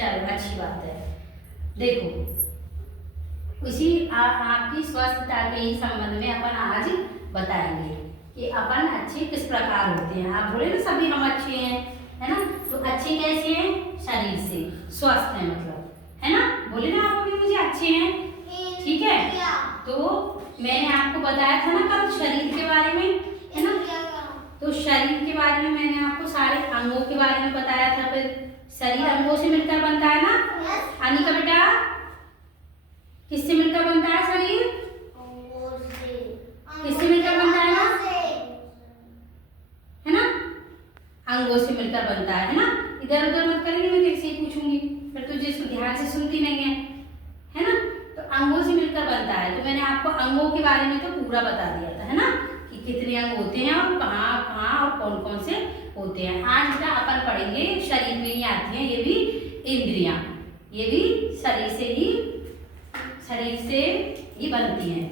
चलो अच्छी बात है। देखो इसी आपकी स्वस्थता के ही संबंध में अपन आज बताएंगे कि अपन अच्छे किस प्रकार होते हैं। आप बोले ना सभी हम अच्छे हैं, है ना? तो अच्छे कैसे हैं? शरीर से स्वस्थ है, मतलब, है ना? बोले ना आप भी मुझे अच्छे हैं, ठीक है? तो मैंने आपको बताया था ना कल शरीर के बारे में, है ना? तो शरीर के बारे में मैंने आपको सारे अंगों के बारे में बताया था। फिर शरीर अंगों से मिलकर बनता है ना? अनिका बेटा, किससे मिलकर बनता है शरीर? किससे मिलकर बनता है ना? है ना? अंगों से मिलकर बनता है ना? इधर उधर मत करेंगे, मैं तेरे से ही पूछूंगी, फिर तुझे ध्यान से सुनती नहीं है ना? तो अंगों से मिलकर बनता है। तो मैंने आपको अंगों के बारे में तो पूरा बता दिया था, है ना, कि कितने अंग होते हैं और कहाँ कहाँ और कौन कौन से होते हैं। आज बेटा अपन पढ़ेंगे शरीर में ही आती हैं ये भी इंद्रियां, ये भी शरीर से ही बनती हैं,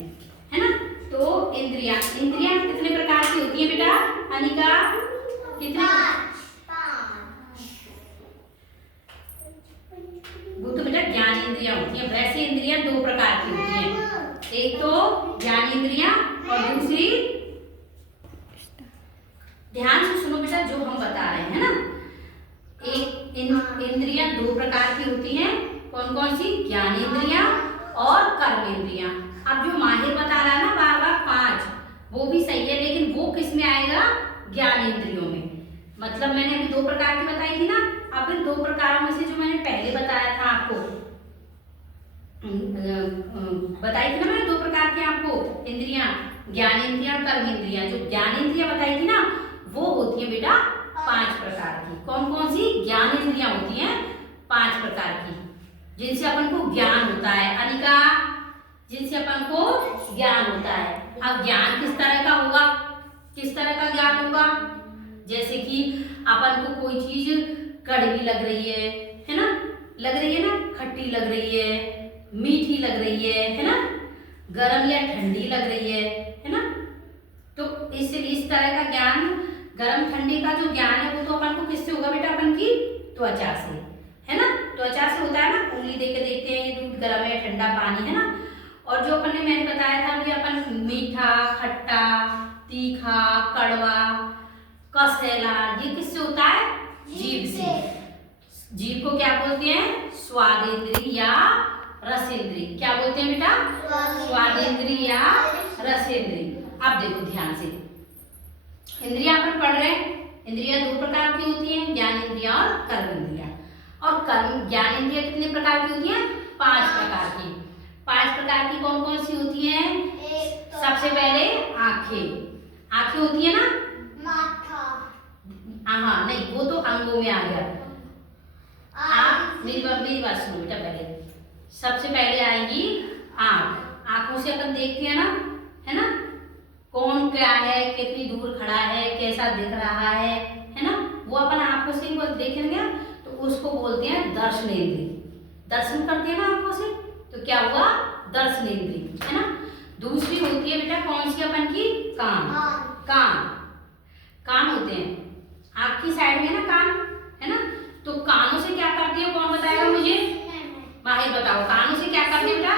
है ना? तो इंद्रियां कितने प्रकार की होती है बेटा? अनिका, कितने? वो तो बेटा ज्ञान इंद्रियां होती हैं। वैसे इंद्रियां दो प्रकार की होती हैं, एक तो ज्ञान इंद्रियां और दूसरी, ध्यान से सुनो बेटा जो हम बता रहे हैं ना। एक इंद्रियां दो प्रकार की होती हैं, कौन कौन सी? ज्ञान इंद्रियां और कर्म इंद्रियां। अब जो माहिर बता रहा है ना बार बार 5, वो भी सही है, लेकिन वो किस में आएगा? ज्ञान इंद्रियों में। मतलब मैंने अभी दो प्रकार की बताई थी ना, अब इन दो प्रकारों में से जो मैंने पहले बताया था आपको, बताई थी ना मैंने दो प्रकार की आपको इंद्रियां, ज्ञान इंद्रियां और कर्म इंद्रियां। जो ज्ञान इंद्रियां बताई थी ना वो होती है बेटा 5 प्रकार की। कौन कौन सी? ज्ञान इंद्रियां होती हैं 5 प्रकार की, जिनसे अपन को ज्ञान होता है। अनिका, जिनसे अपन को ज्ञान होता है। अब ज्ञान किस तरह का होगा? किस तरह का ज्ञान होगा? जैसे कि अपन को कोई चीज कड़वी लग रही है ना? लग रही है ना? खट्टी लग रही है, मीठी लग रही है ना? गर्म या ठंडी लग रही है ना? तो इस तरह का ज्ञान, गर्म ठंडी का जो ज्ञान है वो तो अपन को किससे होगा बेटा? अपन की त्वचा से, है ना? त्वचा से होता है ना, उंगली देके देखते हैं ये दूध गर्म है ठंडा पानी, है ना? और जो अपन ने मैंने बताया था अभी, अपन मीठा, खट्टा, तीखा, कड़वा, कसैला, ये किससे होता है? जीभ से। जीभ को क्या बोलते हैं? स्वादेंद्री या रसेंद्री। क्या बोलते हैं बेटा? स्वादेंद्री या रसेंद्री। अब देखो ध्यान से, इंद्रियां अपन पढ़ रहे हैं। इंद्रियां दो प्रकार की होती हैं, ज्ञान इंद्रियां और कर्म इंद्रियां। और कर्म ज्ञान इंद्रियां कितने प्रकार की होती हैं? 5 प्रकार की। 5 प्रकार की कौन कौन सी होती हैं? सबसे पहले आंखें। आंखें होती है ना? हाँ नहीं, वो तो अंगों में आ गया। मेरी बात सुनो बेटा पहले। सबसे पहले आएगी आंख। आंखों से अपन देखते हैं ना, है ना, कौन क्या है, कितनी दूर खड़ा है, कैसा दिख रहा है ना? वो अपन आंखों से ही देखेंगे तो उसको बोलते हैं दर्शनेंद्रिय। दर्शन करते हैं ना आंखों से, तो क्या हुआ? दर्शनेंद्रिय, है ना? दूसरी होती है बेटा कौन सी अपन की? कान। कान होते हैं आंख की साइड में ना, कान, है ना? तो कानों से क्या करती है? कौन बताएगा मुझे? माहिर बताओ, कानों से क्या करते हैं बेटा?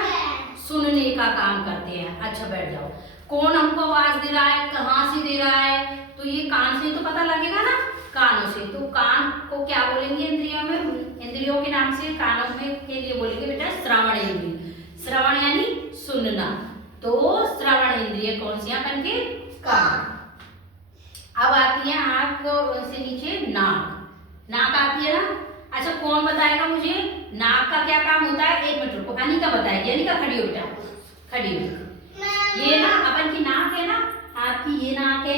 सुनने का काम करते हैं। अच्छा बैठ जाओ। कौन हमको आवाज दे रहा है, कहाँ से दे रहा है, तो ये कान से तो पता लगेगा ना, कानों से। तो कान को क्या बोलेंगे इंद्रियों में? इंद्रियों के नाम से कानों में के लिए बोलेंगे बेटा श्रवण इंद्रिय। श्रवण यानी सुनना। तो श्रवण इंद्रिय कौन सी अपन के? कान। अब आती है आंख से नीचे नाक। नाक आती है ना? अच्छा कौन बताएगा मुझे नाक का क्या काम होता है? 1 मिनट रुको, अनिका बताएगी। अनिका खड़ी हो बेटा, खड़ी हो। ये ना अपन की नाक है ना, आपकी ये नाक है,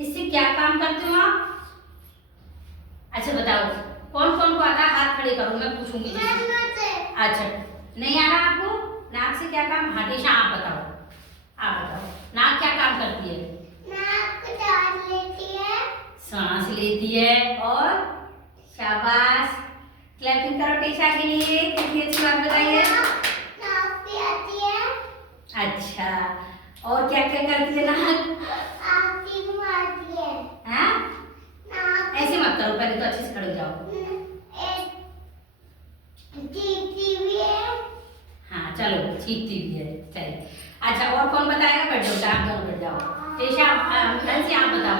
इससे क्या काम करते हो आप? अच्छा बताओ, कौन कौन को आता है? हाथ खड़े करो, मैं पूछूंगी। अच्छा नहीं आ रहा आपको? नाक से क्या काम? हमेशा आप बताओ, आप बताओ नाक क्या काम करती है? नाक सांस लेती है। सांस लेती है। और शाबाश, क्लैपिंग करो टीशा के लिए, कितनी अच्छी बात बताई है। नाक भी आती है। अच्छा, और क्या क्या करती है नाक? आती मारती है। हाँ? ऐसे मत करो, पहले तो अच्छे से खड़े हो जाओ। चीखती भी है। चलिए अच्छा, और कौन बताएगा? बैठ जाओ, आप दोनों बैठ जाओ। टेशा, आप बताओ।